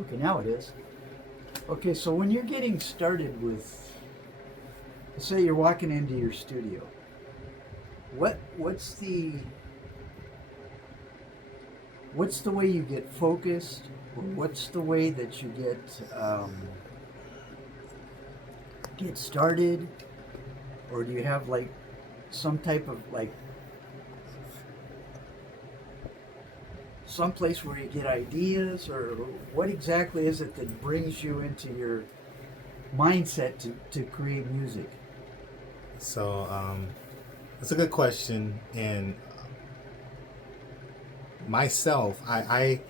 Okay, now it is. Okay, so when you're getting started with, say you're walking into your studio, what's the way you get focused, or what's the way that you get started, or do you have like some type of like some place where you get ideas, or what exactly is it that brings you into your mindset to create music? So that's a good question, and myself, I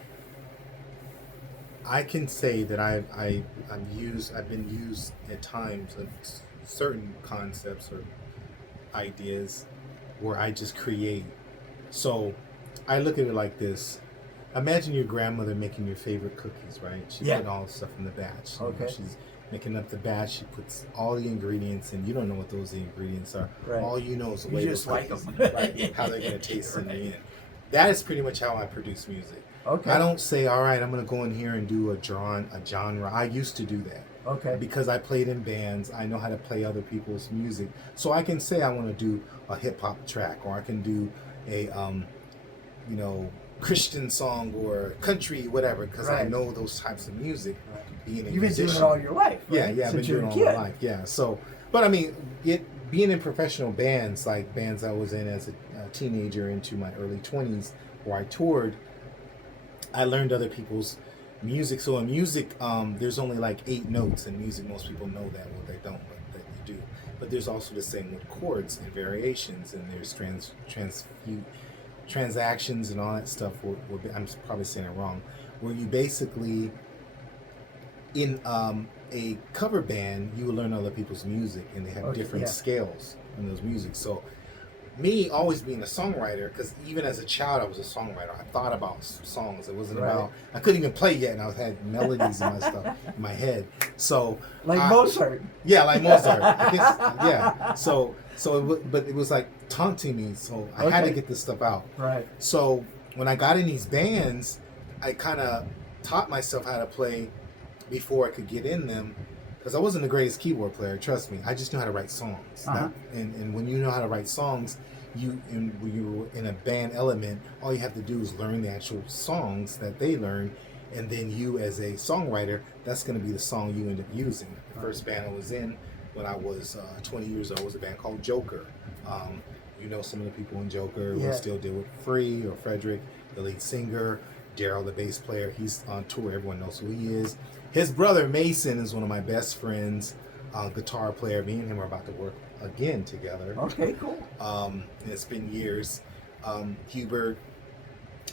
can say that I've been used at times of certain concepts or ideas where I just create. So I look at it like this. Imagine your grandmother making your favorite cookies, right? She Yeah. put all the stuff in the batch. You know, Okay. she's making up the batch. She puts all the ingredients, and you don't know what those ingredients are. Right. All you know is the You way just those like cookies, them. right? How they're gonna taste in the Right. end. That is pretty much how I produce music. Okay. I don't say, all right, I'm gonna go in here and do a genre. I used to do that. Okay. Because I played in bands, I know how to play other people's music. So I can say I want to do a hip hop track, or I can do a you know, Christian song or country, whatever, because I Right. know those types of music. Right. Being a You've been doing musician. it all your life. Yeah, Right? yeah, I've been Since you're doing a it all my kid. life. Yeah, so, but I mean, being in professional bands, like bands I was in as a teenager into my early 20s, where I toured, I learned other people's music. So in music, there's only like 8 notes in music. Most people know that. Well, they don't, but they do. But there's also the same with chords and variations, and there's transactions and all that stuff. I'm probably saying it wrong. Where you basically, in a cover band, you will learn other people's music, and they have Okay, different yeah. scales in those music. So me always being a songwriter, because even as a child I was a songwriter. I thought about songs. It wasn't Right. about, I couldn't even play yet, and I had melodies in my stuff in my head. So Like I- Mozart. yeah, like Mozart. I guess, yeah. But it was like taunting me. So I had to Okay. get this stuff out. Right. So when I got in these bands, I kind of taught myself how to play before I could get in them, because I wasn't the greatest keyboard player. Trust me, I just knew how to write songs. Uh-huh. And when you know how to write songs, when you're in a band element, all you have to do is learn the actual songs that they learn, and then you as a songwriter, that's going to be the song you end up using. The first band I was in when I was 20 years old was a band called Joker. You know some of the people in Joker. Yeah. We still deal with Free or Frederick, the lead singer. Daryl, the bass player. He's on tour. Everyone knows who he is. His brother Mason is one of my best friends, guitar player. Me and him are about to work again together. Okay, cool. And it's been years. Hubert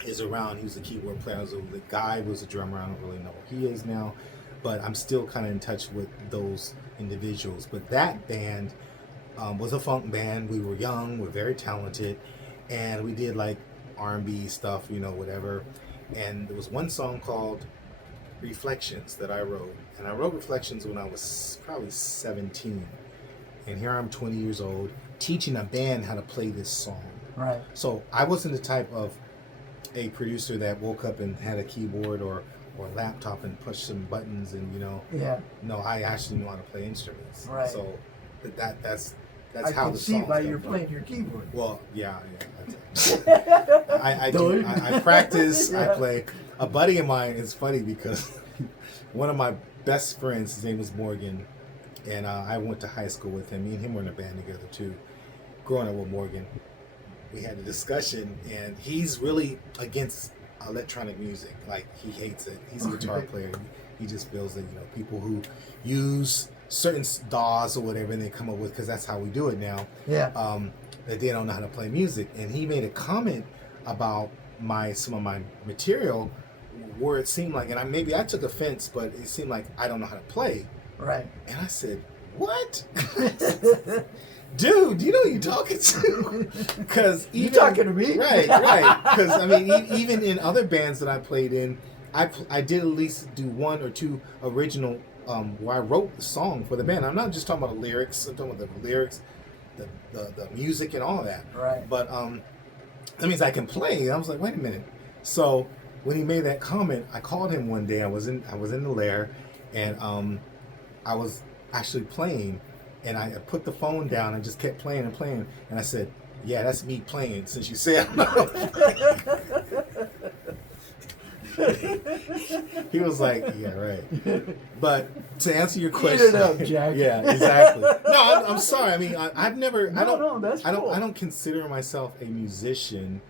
is around. He was a keyboard player. So the guy was a drummer. I don't really know who he is now, but I'm still kind of in touch with those individuals. But that band was a funk band. We were young. We're very talented, and we did like R&B stuff, you know, whatever. And there was one song called Reflections that I wrote. And I wrote Reflections when I was probably 17. And here I'm 20 years old teaching a band how to play this song. Right. So I wasn't the type of a producer that woke up and had a keyboard or laptop and pushed some buttons and, you know. Yeah. No, I actually know how to play instruments. Right. So that's I how can the see song by you're playing your keyboard. Well, yeah. I do. I practice. Yeah. I play. A buddy of mine. It's funny because one of my best friends, his name was Morgan, and I went to high school with him. Me and him were in a band together too. Growing up with Morgan, we had a discussion, and he's really against electronic music. Like, he hates it. He's a guitar player. He just feels that, you know, people who use certain DAWs or whatever, and they come up with, because that's how we do it now. Yeah. That they don't know how to play music. And he made a comment about some of my material where it seemed like, and maybe I took offense, but it seemed like I don't know how to play. Right. And I said, "What?" Dude, you know who you're talking to? Because You talking to me? Right. Because I mean, even in other bands that I played in, I did at least do 1 or 2 original where I wrote the song for the band. I'm not just talking about the lyrics. I'm talking about the lyrics, the music, and all that. Right. But that means I can play. I was like, wait a minute. So when he made that comment, I called him one day. I was in the lair, and I was actually playing, and I put the phone down and just kept playing and playing, and I said, "Yeah, that's me playing." Since you said, he was like, "Yeah, right." But to answer your question, Eat it up, Jack. yeah, exactly. No, I'm sorry. I mean, I've never. No, that's cool. I don't consider myself a musician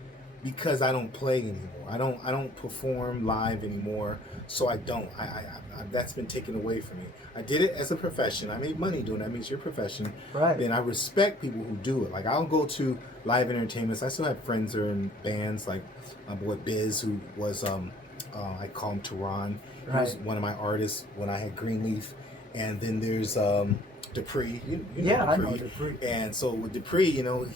because I don't play anymore. I don't perform live anymore. So I don't. I that's been taken away from me. I did it as a profession. I made money doing that. Means your profession. Right. Then I respect people who do it. Like I'll go to live entertainments. I still have friends who are in bands, like my boy Biz, who was I call him Tehran. He was Right. one of my artists when I had Greenleaf. And then there's Dupree. You Yeah, know I know Dupree. And so with Dupree, you know,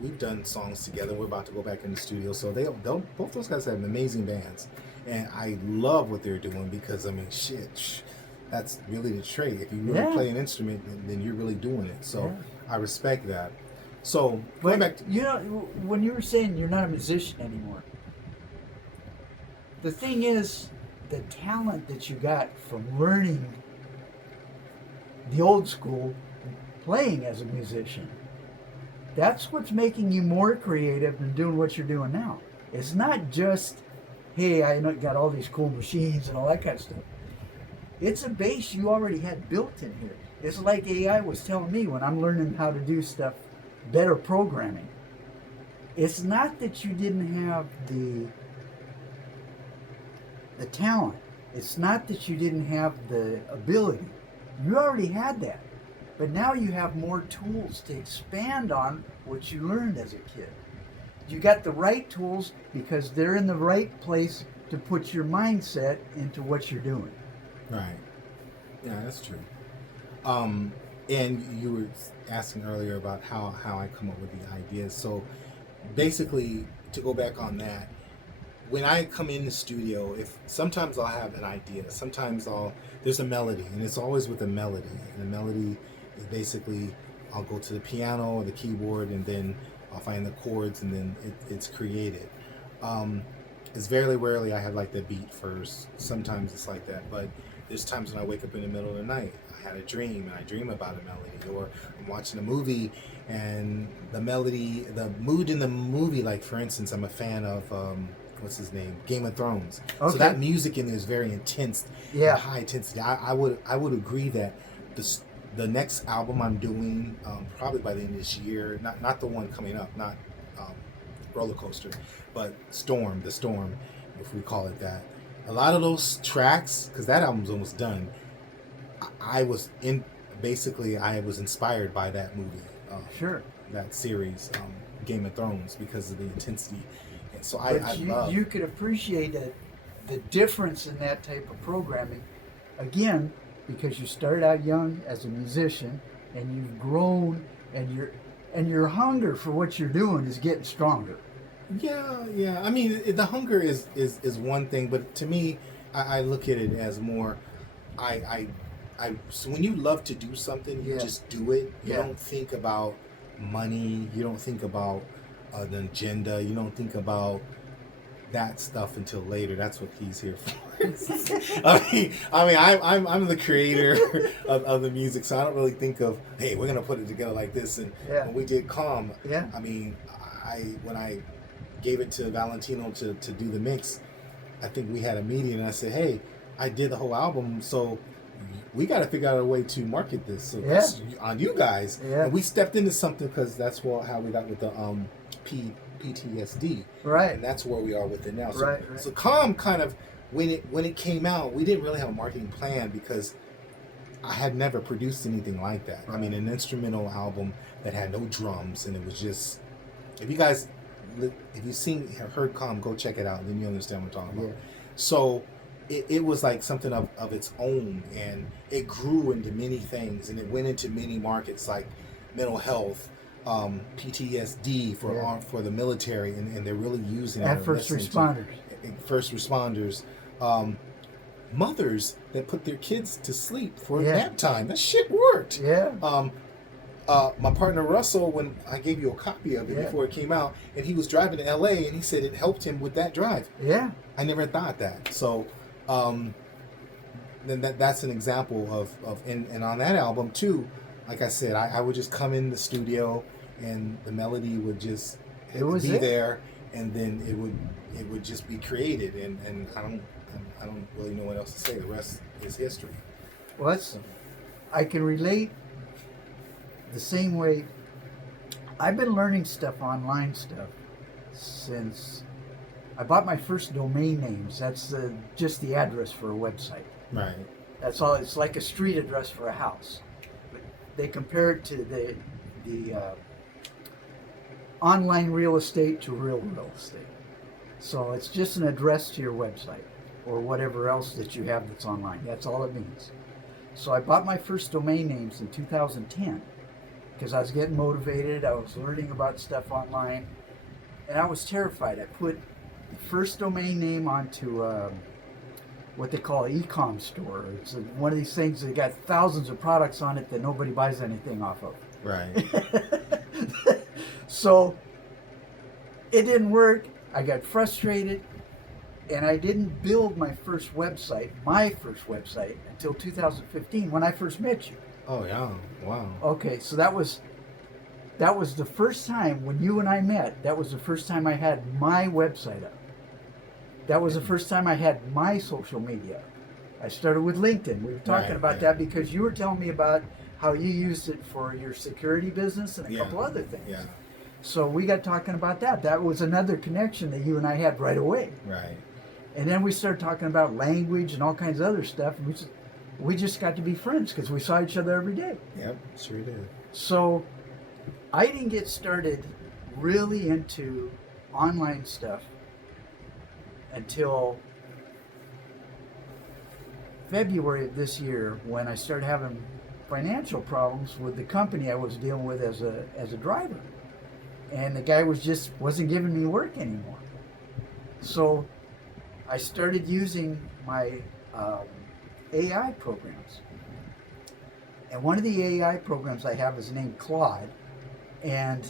we've done songs together. We're about to go back in the studio. So they'll both those guys have amazing bands. And I love what they're doing because, I mean, shit, that's really the trait. If you really Yeah. play an instrument, then you're really doing it. So Yeah. I respect that. So going back to, You know, when you were saying you're not a musician anymore, the thing is, the talent that you got from learning the old school, playing as a musician, that's what's making you more creative than doing what you're doing now. It's not just, hey, I got all these cool machines and all that kind of stuff. It's a base you already had built in here. It's like AI was telling me when I'm learning how to do stuff, better programming. It's not that you didn't have the talent. It's not that you didn't have the ability. You already had that. But now you have more tools to expand on what you learned as a kid. You got the right tools because they're in the right place to put your mindset into what you're doing. right. Yeah, that's true. And you were asking earlier about how I come up with the ideas. So basically, to go back on that, when I come in the studio, if sometimes I'll have an idea, sometimes there's a melody, and it's always with a melody. And the melody is basically I'll go to the piano or the keyboard, and then I'll find the chords, and then it's created. It's very rarely I have like the beat first. Sometimes it's like that, but there's times when I wake up in the middle of the night. I had a dream, and I dream about a melody, or I'm watching a movie, and the melody, the mood in the movie. Like for instance, I'm a fan of what's his name, Game of Thrones. Okay. So that music in there is very intense, Yeah. high intensity. I would agree that the next album I'm doing probably by the end of this year, not the one coming up, not Roller Coaster, but the Storm, if we call it that. A lot of those tracks, because that album's almost done, I was inspired by that movie, Sure. that series, Game of Thrones, because of the intensity. And so I But love. you could appreciate the difference in that type of programming. Again, because you started out young as a musician and you've grown and your hunger for what you're doing is getting stronger. Yeah. I mean, the hunger is one thing, but to me, I look at it as more. So when you love to do something, you Yeah. just do it. You Yeah. don't think about money. You don't think about an agenda. You don't think about that stuff until later. That's what he's here for. I'm the creator of the music, so I don't really think of, hey, we're gonna put it together like this. And Yeah. when we did Calm, Yeah. I mean, when I gave it to Valentino to do the mix, I think we had a meeting, and I said, hey, I did the whole album, so we got to figure out a way to market this. So that's on you guys. Yeah. And we stepped into something because that's how we got with the PTSD. Right. And that's where we are with it now. So, Right. so Calm kind of, when it came out, we didn't really have a marketing plan because I had never produced anything like that. I mean, an instrumental album that had no drums, and it was just, if you've heard Calm, go check it out, and then you understand what I'm talking about. Yeah. So it was like something of its own, and it grew into many things, and it went into many markets like mental health, PTSD for the military, and they're really using it. And first responders. First responders. Mothers that put their kids to sleep for Yeah. nap time. That shit worked. Yeah. My partner Russell, when I gave you a copy of it Yeah. before it came out, and he was driving to LA, and he said it helped him with that drive. Yeah. I never thought that. So, then that's an example of and on that album too. Like I said, I would just come in the studio, and the melody would just It was be it. there, and then it would just be created, and I don't really know what else to say. The rest is history. Well, I can relate the same way. I've been learning stuff, online stuff, since I bought my first domain names. That's just the address for a website. Right. That's all. It's like a street address for a house. But they compare it to the online real estate to real estate. So it's just an address to your website or whatever else that you have that's online. That's all it means. So I bought my first domain names in 2010 because I was getting motivated. I was learning about stuff online, and I was terrified. I put the first domain name onto what they call an e-com store. It's one of these things that got thousands of products on it that nobody buys anything off of. Right. So it didn't work. I got frustrated, and I didn't build my first website until 2015 when I first met you. Oh yeah. Wow. Okay, so that was the first time when you and I met. That was the first time I had my website up. That was the first time I had my social media. I started with LinkedIn. We were talking Right, about right. that because you were telling me about how you used it for your security business and a Yeah. couple other things. Yeah. So we got talking about that. That was another connection that you and I had right away. Right. And then we started talking about language and all kinds of other stuff. And we just got to be friends because we saw each other every day. Yep. Sure did. So I didn't get started really into online stuff until February of this year when I started having financial problems with the company I was dealing with as a driver. And the guy wasn't giving me work anymore. So I started using my AI programs. And one of the AI programs I have is named Claude. And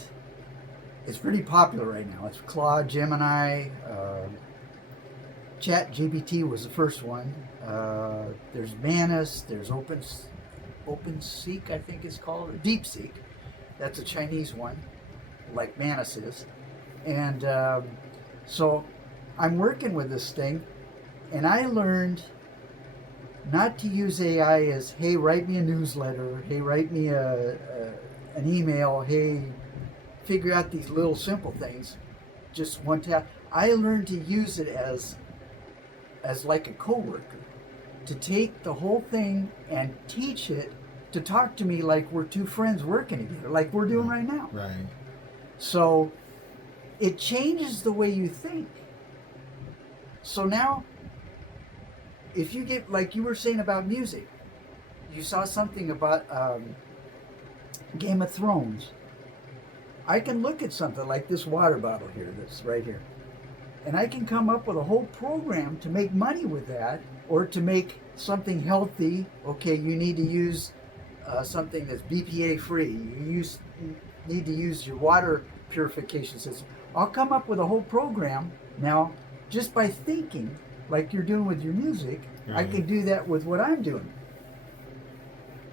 it's pretty popular right now. It's Claude, Gemini, ChatGPT was the first one. There's Manus, there's OpenSeek, I think it's called, DeepSeek. That's a Chinese one, like Manus is. And so I'm working with this thing, and I learned not to use AI as, hey, write me a newsletter, hey, write me an email, hey, figure out these little simple things, just one tap. I learned to use it as like a coworker, to take the whole thing and teach it to talk to me like we're two friends working together, like we're doing right now. Right. So it changes the way you think. So now, if you get, like you were saying about music, you saw something about Game of Thrones. I can look at something like this water bottle here, that's right here, and I can come up with a whole program to make money with that, or to make something healthy. Okay, you need to use something that's BPA free. You need to use your water purification system. I'll come up with a whole program now just by thinking, like you're doing with your music. I Right. can do that with what I'm doing.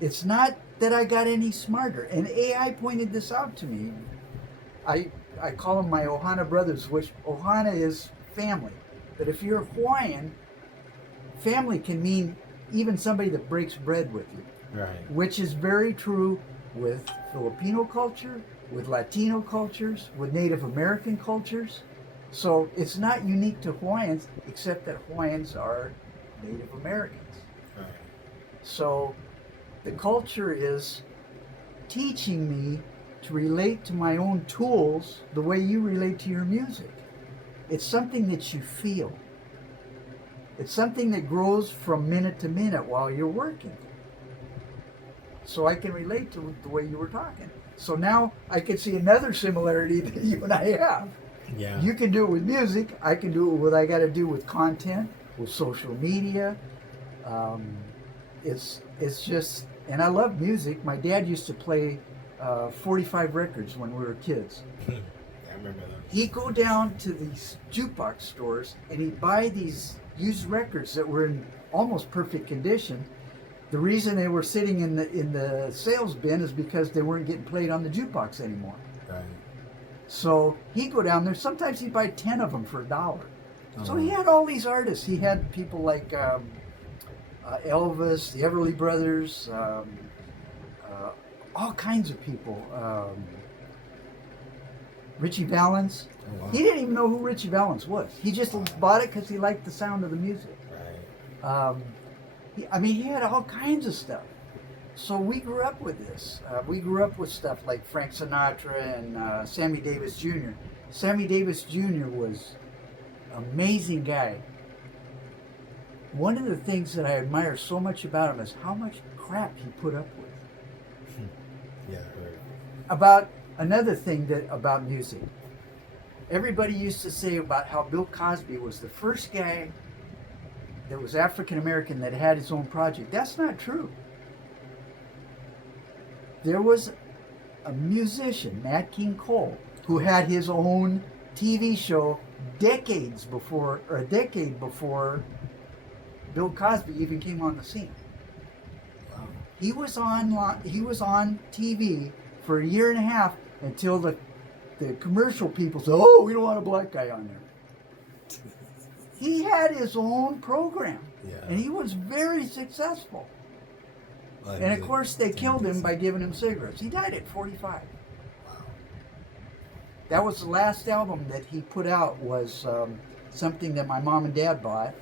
It's not that I got any smarter. And AI pointed this out to me. I call them my Ohana brothers, which Ohana is family. But if you're Hawaiian, family can mean even somebody that breaks bread with you, Right. which is very true with Filipino culture, with Latino cultures, with Native American cultures. So it's not unique to Hawaiians, except that Hawaiians are Native Americans. Right. So the culture is teaching me to relate to my own tools the way you relate to your music. It's something that you feel. It's something that grows from minute to minute while you're working. So I can relate to the way you were talking. So now I can see another similarity that you and I have. Yeah. You can do it with music. I can do it with what I got to do with content, with social media. It's just, and I love music. My dad used to play 45 records when we were kids. I remember those. He'd go down to these jukebox stores and he'd buy these used records that were in almost perfect condition. The reason they were sitting in the sales bin is because they weren't getting played on the jukebox anymore. Right. So he'd go down there. Sometimes he'd buy 10 of them for $1. So he Uh-huh. had all these artists. He had people like Elvis, the Everly Brothers, all kinds of people. Richie Valens. Oh, wow. He didn't even know who Richie Valens was. He just bought it because he liked the sound of the music. Right. He had all kinds of stuff. So we grew up with this. We grew up with stuff like Frank Sinatra and Sammy Davis Jr. Sammy Davis Jr. was an amazing guy. One of the things that I admire so much about him is how much crap he put up with. Yeah, I heard. About another thing about music. Everybody used to say about how Bill Cosby was the first guy that was African American that had his own project. That's not true. There was a musician, Nat King Cole, who had his own TV show a decade before Bill Cosby even came on the scene. Wow. He was on TV for a year and a half until the commercial people said, "Oh, we don't want a black guy on there." He had his own program, Yeah. and he was very successful. But And of course, they killed him by giving him cigarettes. He died at 45. Wow. That was the last album that he put out. Was something that my mom and dad bought.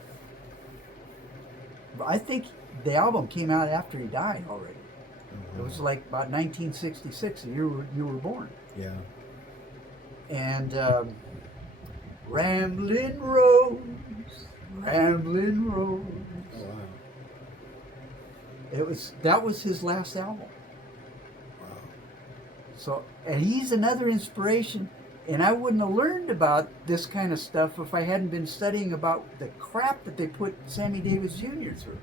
But I think the album came out after he died already. It was like about 1966, the year you were born. Yeah. And Ramblin' Rose, Ramblin' Rose. Oh, wow. That was his last album. Wow. So, and he's another inspiration. And I wouldn't have learned about this kind of stuff if I hadn't been studying about the crap that they put Sammy Davis Jr. through.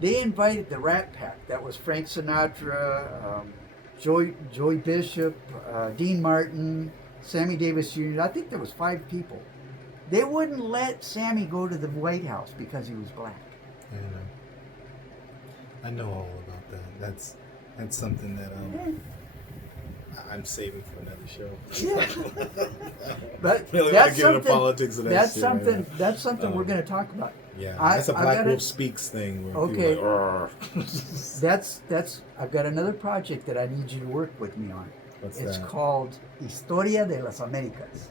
They invited the Rat Pack. That was Frank Sinatra, Joey Bishop, Dean Martin, Sammy Davis Jr. I think there was 5 people. They wouldn't let Sammy go to the White House because he was black. I know all about that. That's something that I'm saving for another show. Yeah. But Really that's not getting into something. politics of that That's shit something. right now. That's something we're going to talk about. Yeah, I- that's a I Black gotta- Wolf Speaks thing. Where Okay. people are like, That's. I've got another project that I need you to work with me on. What's It's that? called Historia de las Americas,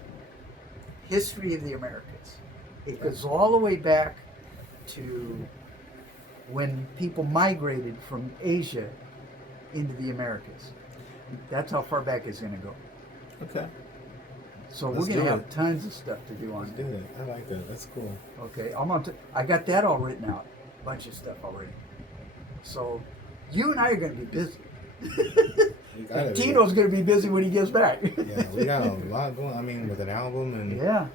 History of the Americas. It goes all the way back to when people migrated from Asia into the Americas. That's how far back it's going to go. Okay, So Let's we're going do to have it. tons of stuff to do let's on do it. it. I like that. That's cool. Okay, I got that all written out. A bunch of stuff already. So you and I are going to be busy. We gotta be. Tino's going to be busy when he gets back. Yeah, we got a lot going. I mean, with an album and Yeah.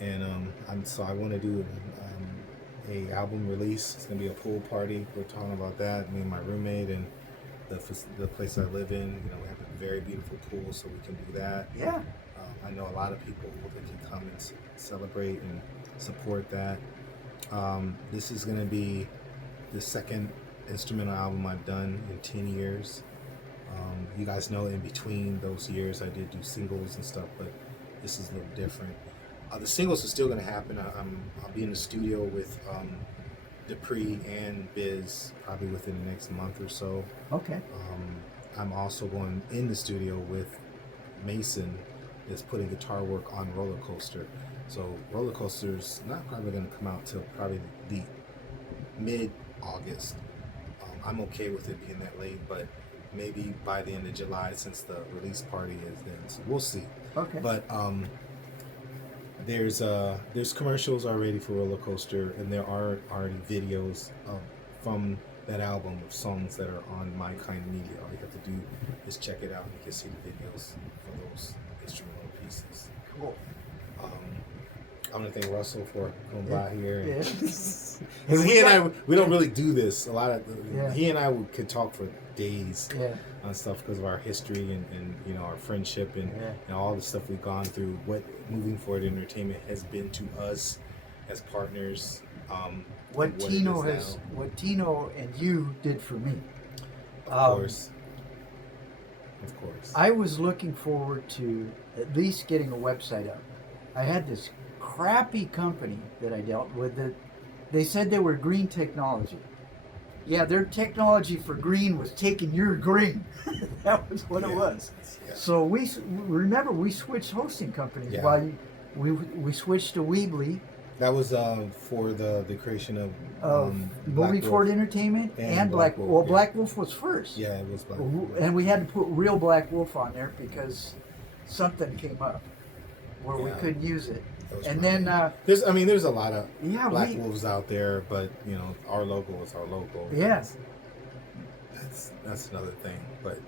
I want to do a album release. It's gonna be a pool party. We're talking about that. Me and my roommate and the place I live in. You know, we have a very beautiful pool, so we can do that. Yeah. I know a lot of people that can come and celebrate and support that. This is gonna be the second instrumental album I've done in 10 years. You guys know in between those years I did do singles and stuff, but this is a little different. The singles are still going to happen. I'll be in the studio with Dupree and Biz probably within the next month or so. Okay. I'm also going in the studio with Mason that's putting guitar work on Roller Coaster. So Roller Coaster's not probably going to come out till probably the mid-August. I'm okay with it being that late, but maybe by the end of July since the release party is then. So we'll see. Okay. But there's commercials already for Roller Coaster, and there are already videos from that album of songs that are on My Kind Media. All you have to do is check it out, and you can see the videos for those instrumental pieces. Cool. I want to thank Russell for coming by here. Yeah. Because And he and I, we don't really do this a lot. Yeah. He and I could talk for days Yeah. on stuff because of our history and you know our friendship and, Yeah. and all the stuff we've gone through. What Moving Forward Entertainment has been to us as partners. What it Tino is has, now. what Tino and you did for me. Of course. Of course. I was looking forward to at least getting a website up. I had this crappy company that I dealt with that they said they were green technology. Yeah, their technology for green was taking your green. That was what it was. Yeah. So remember we switched hosting companies Yeah. while we switched to Weebly That was for the creation of Black Moving Wolf. Forward Entertainment And Black Black Wolf, Well, yeah. Black Wolf was first. Yeah, it was Black Wolf. And we had to put real Black Wolf on there because something came up where we Yeah. couldn't use it. That was And probably- then, there's a lot of yeah, Black Wolves out there, but you know, our logo is our logo. Yeah. That's another thing. But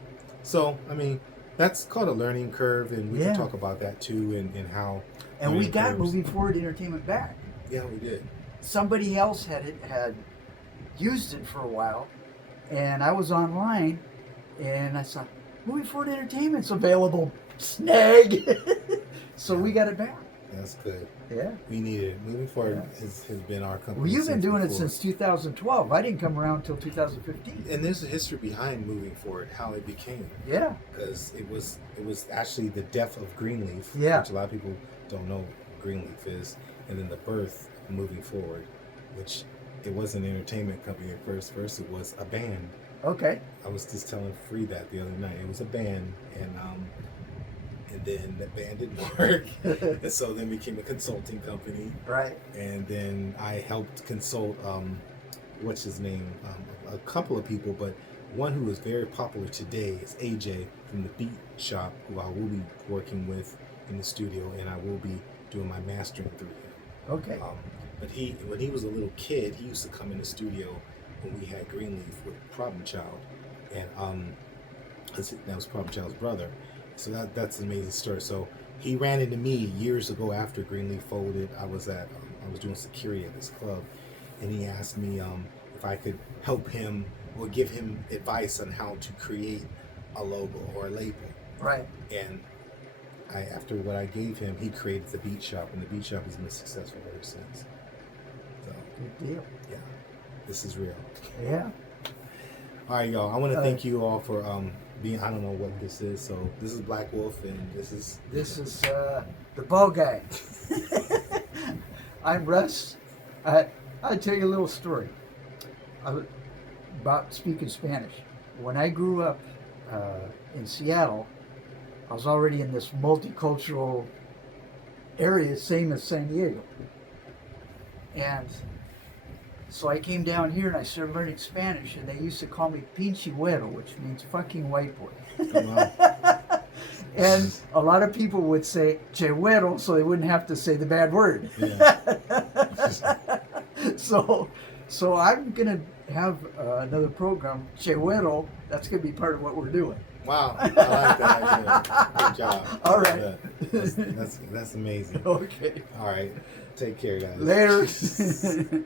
so I mean, that's called a learning curve, and we Yeah. can talk about that too, and how. and we learning got curves- Moving Forward Entertainment back. Yeah, we did. Somebody else had used it for a while, and I was online, and I saw Moving Forward Entertainment's available. Snag. So we got it back. That's good. Yeah. We needed it. Moving Forward Yeah. has been our company. Well, you've been since doing it before. since 2012. I didn't come around until 2015. And there's a history behind Moving Forward, how it became. Yeah. Because it was actually the death of Greenleaf, Yeah. which a lot of people don't know what Greenleaf is, and then the birth of Moving Forward, which it wasn't an entertainment company at first. First, it was a band. Okay. I was just telling Free that the other night. It was a band, and then the band didn't work, and so then became a consulting company, Right. and then I helped consult what's his name, a couple of people, but one who is very popular today is AJ from the Beat Shop, who I will be working with in the studio, and I will be doing my mastering through him. Okay. But when he was a little kid, he used to come in the studio when we had Greenleaf with Problem Child, and that was Problem Child's brother. So that's an amazing story. So he ran into me years ago after Greenleaf folded. I was doing security at this club, and he asked me if I could help him or give him advice on how to create a logo or a label. Right. And after what I gave him, he created the Beat Shop, and the Beat Shop has been successful ever since. So Good deal. yeah, this is real. Yeah. All right, y'all. I want to thank you all for being. I don't know what this is. So this is Black Wolf, and this is The Ball Guy. I'm Russ. I'll tell you a little story about speaking Spanish. When I grew up in Seattle, I was already in this multicultural area, same as San Diego. And so I came down here and I started learning Spanish, and they used to call me pinche güero, which means fucking white boy. Wow. And a lot of people would say che güero, so they wouldn't have to say the bad word. Yeah. So I'm gonna have another program, che güero. That's gonna be part of what we're doing. Wow, I like that idea. Good job. All right. That's amazing. Okay. All right, take care, guys. Later.